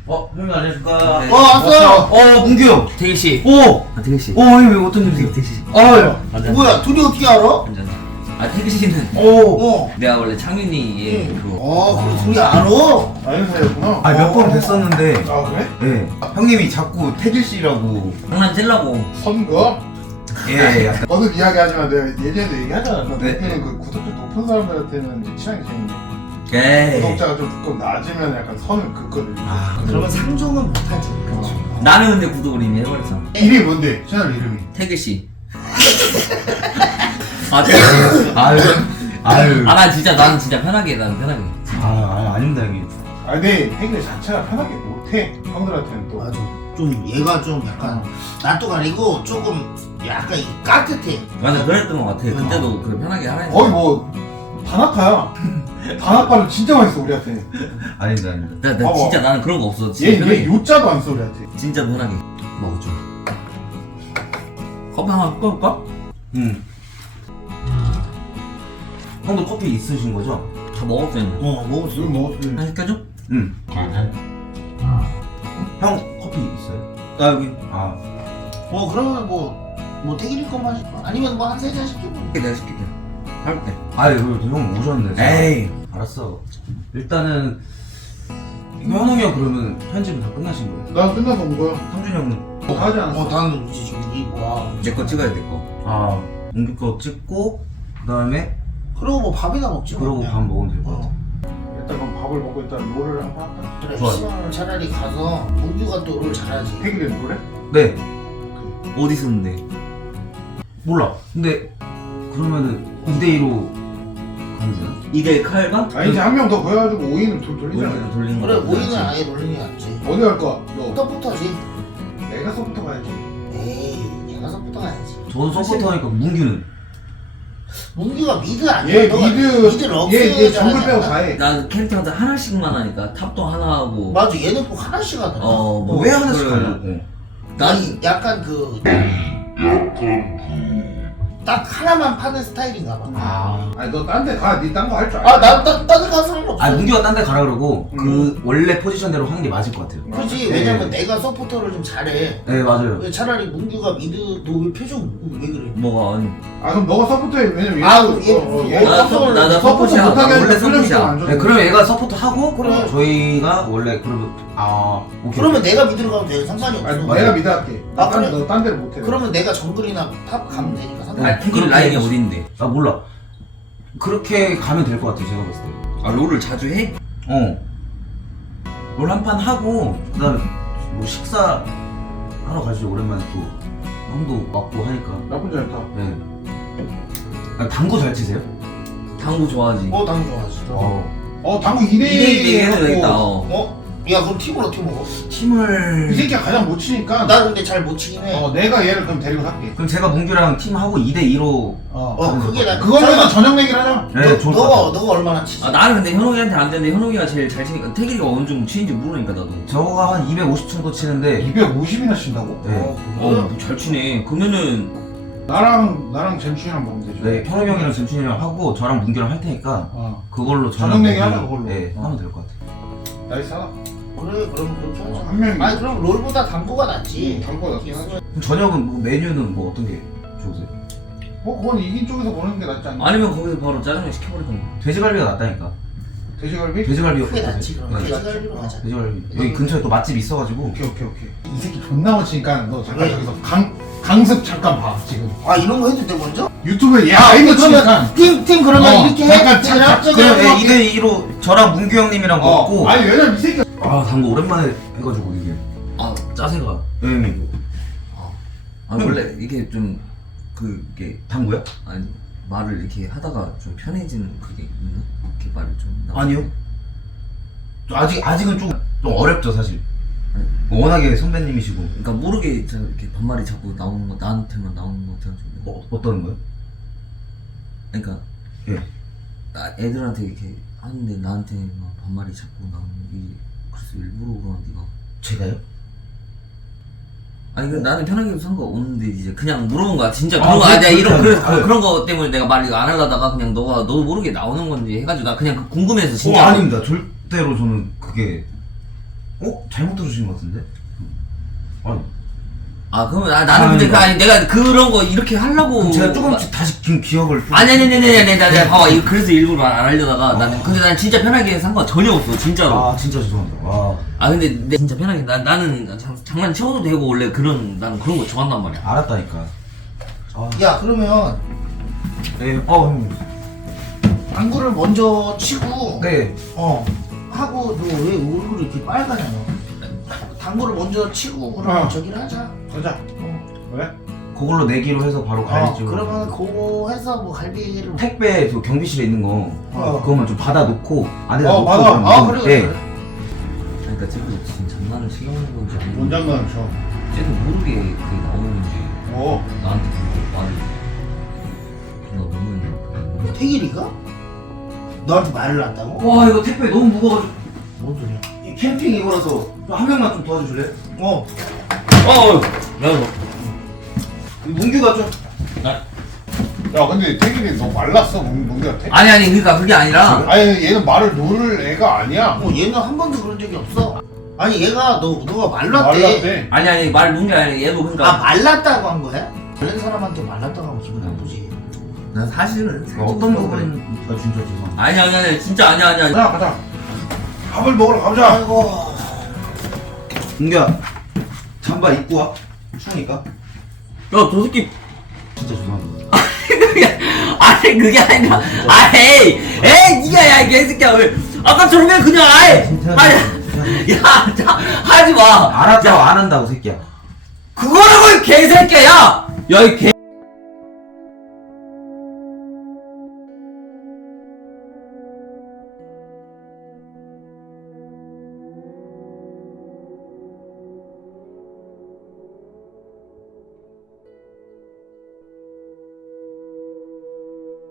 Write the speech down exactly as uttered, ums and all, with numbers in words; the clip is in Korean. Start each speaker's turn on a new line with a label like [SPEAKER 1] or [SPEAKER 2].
[SPEAKER 1] 어, 형님 안녕하십니까?
[SPEAKER 2] 네. 어, 왔어!
[SPEAKER 1] 어, 문규 형!
[SPEAKER 3] 대길씨.
[SPEAKER 1] 오!
[SPEAKER 3] 아, 대길씨.
[SPEAKER 1] 오, 형님 어떤 일이세요?
[SPEAKER 3] 대길씨.
[SPEAKER 1] 아,
[SPEAKER 3] 완전.
[SPEAKER 2] 뭐야, 둘이 어떻게 알아?
[SPEAKER 3] 완전. 아, 태길씨는.
[SPEAKER 1] 오!
[SPEAKER 2] 어.
[SPEAKER 3] 내가 원래 창윤이의
[SPEAKER 2] 응.
[SPEAKER 3] 그거.
[SPEAKER 2] 어, 그래, 둘이 알아?
[SPEAKER 4] 아는 사이였구나.
[SPEAKER 1] 아, 몇 번
[SPEAKER 2] 어.
[SPEAKER 1] 뵀었는데,
[SPEAKER 4] 아 그래?
[SPEAKER 1] 예. 형님이 자꾸 태길 씨라고.
[SPEAKER 3] 장난 찔라고.
[SPEAKER 4] 선거?
[SPEAKER 1] 예, 약간.
[SPEAKER 4] 거듭 이야기하지만 내가 예전에도 얘기하잖아. 너
[SPEAKER 1] 네.
[SPEAKER 4] 대표는 그 구독자 높은 사람들한테는 이제 친하게 지내는 거.
[SPEAKER 3] 에이.
[SPEAKER 4] 구독자가 좀 두껍 낮으면 약간 선을 긋거든.
[SPEAKER 1] 아,
[SPEAKER 2] 그러면 상종은 못하지.
[SPEAKER 4] 어.
[SPEAKER 3] 나는 근데 구독을 이미 해버렸어.
[SPEAKER 4] 이름이 뭔데? 채널 이름이.
[SPEAKER 3] 태길씨. 아, 태길씨.
[SPEAKER 1] 아유, 아유.
[SPEAKER 3] 아, 난 진짜, 나는 진짜 편하게 해, 나는 편하게.
[SPEAKER 1] 아, 아, 아닙니다, 형님.
[SPEAKER 4] 아 근데 태글 자체가 편하게 못해. 형들한테는 또.
[SPEAKER 2] 맞아. 좀, 얘가 좀 약간, 낯도 가리고 조금 약간 이 깍듯해.
[SPEAKER 3] 맞아, 그랬던 것 같아. 그때도 그 편하게 하라 했어.
[SPEAKER 4] 거의 뭐 다나카야. 다나카는 진짜 맛있어 우리한테.
[SPEAKER 1] 아닙니다, 아닙니다.
[SPEAKER 3] 나, 나
[SPEAKER 4] 봐봐.
[SPEAKER 3] 진짜 나는 그런 거 없어. 진짜
[SPEAKER 4] 얘,
[SPEAKER 3] 편하게.
[SPEAKER 4] 얘 요자도 안 써 우리한테.
[SPEAKER 3] 진짜 편하게.
[SPEAKER 1] 먹었죠.
[SPEAKER 3] 커피 하나 끓을까?
[SPEAKER 1] 응. 형도 커피 있으신 거죠?
[SPEAKER 3] 다 먹었어, 이제.
[SPEAKER 2] 어, 먹었어.
[SPEAKER 4] 지금 먹었을
[SPEAKER 3] 하나 시켜줘?
[SPEAKER 1] 응. 형, 커피 있어요?
[SPEAKER 3] 나 여기.
[SPEAKER 1] 아,
[SPEAKER 2] 어, 그러면 뭐, 뭐, 태길이 것만 시켜. 아니면 뭐 한 세 잔 시키고.
[SPEAKER 3] 내가 시킬게. 할게.
[SPEAKER 1] 아유, 그래도 형 오셨는데.
[SPEAKER 3] 에이.
[SPEAKER 1] 알았어. 일단은, 이거 현웅이 형 그러면 편집은 다 끝나신 거예요?
[SPEAKER 4] 난 끝나서 온 거야.
[SPEAKER 1] 상준이 형은?
[SPEAKER 4] 뭐 하지 않았어.
[SPEAKER 2] 어, 나는 이제 지금 이, 와.
[SPEAKER 3] 내 거 찍어야 돼, 거.
[SPEAKER 1] 아, 웅기 거 찍고, 그 다음에,
[SPEAKER 2] 그러고 뭐 밥이나 먹지. 뭐
[SPEAKER 1] 그러고
[SPEAKER 2] 그냥.
[SPEAKER 1] 밥 먹으면 될 것 같아.
[SPEAKER 2] 어.
[SPEAKER 4] 일단 그럼 밥을 먹고 일단 롤을 한번 할까?
[SPEAKER 2] 그래,
[SPEAKER 1] 좋아요.
[SPEAKER 2] 시간을 차라리 가서, 문규가 또 롤 잘하지.
[SPEAKER 4] 태길이 롤해?
[SPEAKER 1] 네.
[SPEAKER 3] 어디 있었는데?
[SPEAKER 1] 몰라. 근데, 그러면은, 이 대2로 가면 되나?
[SPEAKER 3] 이대 칼반?
[SPEAKER 4] 아니 이제 한 명 더 보여가지고 오 인을 돌, 돌리잖아.
[SPEAKER 3] 우리는 돌린 거.
[SPEAKER 2] 그래, 오이는 아예 롤링이 낫지.
[SPEAKER 4] 어디 갈 거야? 너.
[SPEAKER 2] 서포터지.
[SPEAKER 4] 내가 서부터 가야지.
[SPEAKER 2] 에이, 얘가 서포터 가야지.
[SPEAKER 1] 저도 서포터 하니까 문규는.
[SPEAKER 2] 문규가 미드 아니야?
[SPEAKER 4] 얘
[SPEAKER 2] 너가
[SPEAKER 4] 미드,
[SPEAKER 2] 미드 럭스
[SPEAKER 4] 얘, 얘 정글
[SPEAKER 2] 잘하지
[SPEAKER 4] 빼고
[SPEAKER 2] 않나?
[SPEAKER 4] 다 해.
[SPEAKER 3] 난 캐릭터한테 하나씩만 하니까 탑도 하나 하고.
[SPEAKER 2] 맞아, 얘는 꼭 하나씩 하더라.
[SPEAKER 3] 어, 뭐.
[SPEAKER 1] 왜 하나씩
[SPEAKER 3] 그걸-
[SPEAKER 1] 하냐고.
[SPEAKER 2] 난 약간 그. 딱 하나만 파는 스타일인가 봐.
[SPEAKER 1] 아.
[SPEAKER 4] 아니 너 딴 데 가. 니 딴 거 할 줄 알아.
[SPEAKER 2] 아, 난 딴, 딴데 가서 할 일 없어.
[SPEAKER 1] 아, 문규가 딴 데 가라 그러고,
[SPEAKER 4] 음.
[SPEAKER 1] 그, 원래 포지션대로 하는 게 맞을 것 같아요.
[SPEAKER 2] 그렇지,
[SPEAKER 4] 네.
[SPEAKER 2] 왜냐면 내가 서포터를 좀 잘해.
[SPEAKER 1] 네, 맞아요.
[SPEAKER 2] 왜 차라리 문규가 미드, 너 왜 표정 왜 그래?
[SPEAKER 3] 뭐가, 아니.
[SPEAKER 4] 아 그럼 너가 서부터 해. 왜냐면
[SPEAKER 2] 아,
[SPEAKER 4] 얘도-
[SPEAKER 2] 그럼 얘-
[SPEAKER 4] 어, 어,
[SPEAKER 2] 얘-
[SPEAKER 4] 얘-
[SPEAKER 3] 나 서- 나- 나
[SPEAKER 4] 서포터
[SPEAKER 3] 서포트야.
[SPEAKER 4] 못하게
[SPEAKER 3] 나
[SPEAKER 4] 하니까
[SPEAKER 3] 원래
[SPEAKER 4] 표정이 좀
[SPEAKER 3] 서포트야.
[SPEAKER 4] 안 좋아.
[SPEAKER 1] 네, 그럼 얘가 서포터 하고,
[SPEAKER 2] 그래.
[SPEAKER 1] 저희가 원래, 그러면, 아, 오케이.
[SPEAKER 2] 그러면 내가 미드로 가면 돼. 상관이 없어.
[SPEAKER 4] 아니 내가 미드 할게.
[SPEAKER 2] 아, 그래?
[SPEAKER 4] 너딴 데를 못 해.
[SPEAKER 2] 그러면 내가 정글이나 탑 가면 되니까 상관이
[SPEAKER 3] 아,
[SPEAKER 2] 없어.
[SPEAKER 3] 태길
[SPEAKER 1] 그렇게
[SPEAKER 3] 라인이
[SPEAKER 1] 해야지.
[SPEAKER 3] 어딘데?
[SPEAKER 1] 아, 몰라. 그렇게 가면 될 것 같아요, 제가 봤을 때.
[SPEAKER 3] 아, 롤을 자주 해?
[SPEAKER 1] 어. 롤 한 판 하고, 그 다음에 뭐 식사 하러 가시죠. 오랜만에 또. 형도 왔고 하니까.
[SPEAKER 4] 나쁘지 않다.
[SPEAKER 1] 네. 아, 당구 잘 치세요?
[SPEAKER 3] 당구 좋아하지.
[SPEAKER 2] 어, 당연 좋아하지.
[SPEAKER 1] 어.
[SPEAKER 4] 어 당구 이 대
[SPEAKER 3] 이대 이
[SPEAKER 4] 일
[SPEAKER 3] 해도 되겠다, 어.
[SPEAKER 2] 어? 야, 그럼 팀을 어떻게 먹어?
[SPEAKER 1] 팀을.
[SPEAKER 4] 이 새끼가 가장 못 치니까.
[SPEAKER 2] 나 근데 잘 못 치긴 해.
[SPEAKER 4] 어 내가 얘를 그럼 데리고 살게.
[SPEAKER 1] 그럼 제가 문규랑 팀하고 이 대 이로.
[SPEAKER 4] 어.
[SPEAKER 2] 어, 그게 나.
[SPEAKER 4] 그걸로 저녁 내기를 하자.
[SPEAKER 1] 네,
[SPEAKER 2] 너,
[SPEAKER 1] 좋을 것
[SPEAKER 2] 너가,
[SPEAKER 1] 같아요.
[SPEAKER 2] 너가 얼마나 치지?
[SPEAKER 3] 아, 나는 근데 현웅이한테 안 되는데 현웅이가 제일 잘 치니까 태길이가 어느 정도 치는지 모르니까 나도.
[SPEAKER 1] 저가 한 이백오십 정도 치는데.
[SPEAKER 4] 이백오십이나 친다고?
[SPEAKER 1] 네.
[SPEAKER 2] 어,
[SPEAKER 3] 어,
[SPEAKER 2] 그거야?
[SPEAKER 3] 잘 치네. 그러면은
[SPEAKER 4] 나랑 나랑 잼춘이랑 먹으면 되죠.
[SPEAKER 1] 네, 현욱이 형이랑 잼춘이랑 하고 저랑 문규랑 할 테니까
[SPEAKER 4] 어.
[SPEAKER 1] 그걸로
[SPEAKER 4] 저녁 내기
[SPEAKER 1] 먹기,
[SPEAKER 4] 하자, 그걸로.
[SPEAKER 1] 네,
[SPEAKER 4] 어.
[SPEAKER 1] 하면 될 것 같아요.
[SPEAKER 4] 나이스 하나.
[SPEAKER 2] 그래, 그럼 그렇게 하자.
[SPEAKER 4] 어, 한 명이.
[SPEAKER 2] 아니, 그럼 롤보다 당구가 낫지.
[SPEAKER 4] 당구 낫긴 하지.
[SPEAKER 1] 그럼 저녁은 뭐 메뉴는 뭐 어떤 게 좋으세요?
[SPEAKER 4] 뭐 그건 이긴 쪽에서 보는 게 낫지 않나?
[SPEAKER 3] 아니면 거기서 바로 짜장면 시켜버리던가.
[SPEAKER 1] 돼지갈비가 낫다니까.
[SPEAKER 4] 돼지갈비?
[SPEAKER 1] 돼지갈비
[SPEAKER 2] 그게
[SPEAKER 1] 어떠세요?
[SPEAKER 2] 낫지, 그럼.
[SPEAKER 1] 네.
[SPEAKER 2] 돼지갈비로 가자.
[SPEAKER 1] 돼지갈비. 여기 근처에 또 맛집 있어가지고.
[SPEAKER 4] 오케이 오케이 오케이. 이 새끼 존나 멋지니까 너 잠깐
[SPEAKER 2] 왜?
[SPEAKER 4] 저기서 강 강습 잠깐 봐 지금.
[SPEAKER 2] 아, 이런 거 해도 돼, 먼저?
[SPEAKER 4] 유튜브에 얘
[SPEAKER 2] 아,
[SPEAKER 4] 아이디
[SPEAKER 2] 그러면
[SPEAKER 4] 치니까.
[SPEAKER 2] 팀, 팀 그러면
[SPEAKER 4] 어,
[SPEAKER 2] 이렇게
[SPEAKER 4] 잠깐,
[SPEAKER 2] 해?
[SPEAKER 4] 잠깐,
[SPEAKER 2] 팀이랑?
[SPEAKER 4] 그래,
[SPEAKER 1] 그럼 이 대 이로 저랑 문규 형님이랑
[SPEAKER 4] 어.
[SPEAKER 1] 먹고.
[SPEAKER 4] 아니 왜냐면 이 새끼.
[SPEAKER 1] 아, 당구 오랜만에 해가지고 이게.
[SPEAKER 3] 아, 짜세가.
[SPEAKER 1] 네, 형님.
[SPEAKER 3] 아, 원래 이게 좀 그게
[SPEAKER 1] 당구요?
[SPEAKER 3] 아니 말을 이렇게 하다가 좀 편해지는 그게 있나? 이렇게 말을 좀 나오는
[SPEAKER 1] 아니요.
[SPEAKER 3] 게?
[SPEAKER 1] 좀 아직 아직은 좀, 좀 어렵죠 사실. 워낙에 선배님이시고.
[SPEAKER 3] 그러니까 모르게 저 이렇게 반말이 자꾸 나오는 거 나한테만 나오는 거 같아가지고.
[SPEAKER 1] 어, 어떤 거요?
[SPEAKER 3] 그러니까
[SPEAKER 1] 예.
[SPEAKER 3] 나 애들한테 이렇게 하는데 나한테 막 반말이 자꾸 나오는 게 그래서 일부러 그러는 네가.
[SPEAKER 1] 제가요?
[SPEAKER 3] 아니 그 나는 편하게 해도 상관없는데 이제 그냥 물어본 거야 진짜
[SPEAKER 1] 아,
[SPEAKER 3] 그런 거
[SPEAKER 1] 그래,
[SPEAKER 3] 아니야 이런
[SPEAKER 1] 그렇게
[SPEAKER 3] 그래서
[SPEAKER 1] 하네.
[SPEAKER 3] 그런 거 때문에 내가 말을 안 하려다가 그냥 너가 너도 모르게 나오는 건지 해가지고 나 그냥 궁금해서
[SPEAKER 1] 어,
[SPEAKER 3] 진짜
[SPEAKER 1] 아닙니다. 절대로 저는 그게 어? 잘못 들으신 것 같은데? 아니
[SPEAKER 3] 아 그러면 아, 나는 근데 그, 아니 내가 그런 거 이렇게 하려고
[SPEAKER 1] 그럼 제가 조금씩 다시 기, 기억을 좀-
[SPEAKER 3] 아니 아니 아니 아니 아니 나 내가 봐봐 이거 그래서 일부러 안 하려다가 나는 근데 난 진짜 편하게 산 거 전혀 없어 진짜로.
[SPEAKER 1] 아 진짜 죄송합니다. 와
[SPEAKER 3] 아 근데 내 진짜 편하게 나, 나는 장, 장난 쳐도 되고 원래 그런 나는 그런 거 좋아한단 말이야.
[SPEAKER 1] 알았다니까. 아,
[SPEAKER 2] 야 그러면
[SPEAKER 1] 네, 어 형.
[SPEAKER 2] 당구를 먼저 치고
[SPEAKER 1] 네.
[SPEAKER 2] 어 하고 너 왜 얼굴이 이렇게 빨가냐 너 당구를 먼저 치고 그러면
[SPEAKER 4] 어.
[SPEAKER 2] 저기를 하자.
[SPEAKER 4] 가자.
[SPEAKER 2] 어.
[SPEAKER 4] 왜?
[SPEAKER 1] 그걸로 내기로 해서 바로
[SPEAKER 2] 어,
[SPEAKER 1] 갈비집.
[SPEAKER 2] 그러면 그거 해서 뭐 갈비를
[SPEAKER 1] 택배 그 경비실에 있는 거
[SPEAKER 2] 어.
[SPEAKER 1] 그거만 좀 받아 놓고 안에다
[SPEAKER 4] 어,
[SPEAKER 1] 놓고
[SPEAKER 4] 받아.
[SPEAKER 1] 그러면
[SPEAKER 2] 아 그래
[SPEAKER 1] 네.
[SPEAKER 2] 그래.
[SPEAKER 3] 그러니까 쟤도 지금 장난을 치려는 건지 아니면
[SPEAKER 4] 뭔 장난을 쳐.
[SPEAKER 3] 쟤도 모르게 그게 나오는 건지
[SPEAKER 4] 어.
[SPEAKER 3] 나한테 그거 말을 나 너무
[SPEAKER 2] 태길이가? 너한테 말을 한다고?
[SPEAKER 1] 와 이거 택배 너무 무거워가지고
[SPEAKER 2] 뭔 소리야?
[SPEAKER 1] 이 캠핑 이거라서 한 명만 좀 도와주실래요?
[SPEAKER 2] 어.
[SPEAKER 3] 어어 야
[SPEAKER 1] 이 문규가 좀
[SPEAKER 4] 야 근데 태길이 너 말랐어 문- 문규한테?
[SPEAKER 3] 아니 아니 그러니까 그게 아니라
[SPEAKER 4] 아니 얘는 말을 놓을 애가 아니야.
[SPEAKER 2] 어 얘는 한 번도 그런 적이 없어. 아니 얘가 너 너가 말랐대.
[SPEAKER 4] 말랐대.
[SPEAKER 3] 아니 아니 말 놓은 게 아니라 얘도 그러니까
[SPEAKER 2] 아 말랐다고 한 거야? 다른 사람한테 말랐다고 하면 기분 나쁘지.
[SPEAKER 3] 난 사실은
[SPEAKER 1] 어떤 부분인가 진짜 죄송합니다.
[SPEAKER 3] 아니 아니 아니 진짜 아니야 아니야
[SPEAKER 4] 가자 가자. 밥을 먹으러 가자.
[SPEAKER 2] 아이고.
[SPEAKER 1] 문규야 잠바 입고 와. 추우니까.
[SPEAKER 3] 야저 새끼
[SPEAKER 1] 진짜 죄송합니다.
[SPEAKER 3] 그게 아니 그게 아니라 아이 에이 니가 야 개새끼야 왜 아까처럼 해 그냥 아이 아니 야 자, 하지마
[SPEAKER 1] 알았다고 안 한다고 새끼야.
[SPEAKER 3] 그거라고 이 개새끼야 야야이 개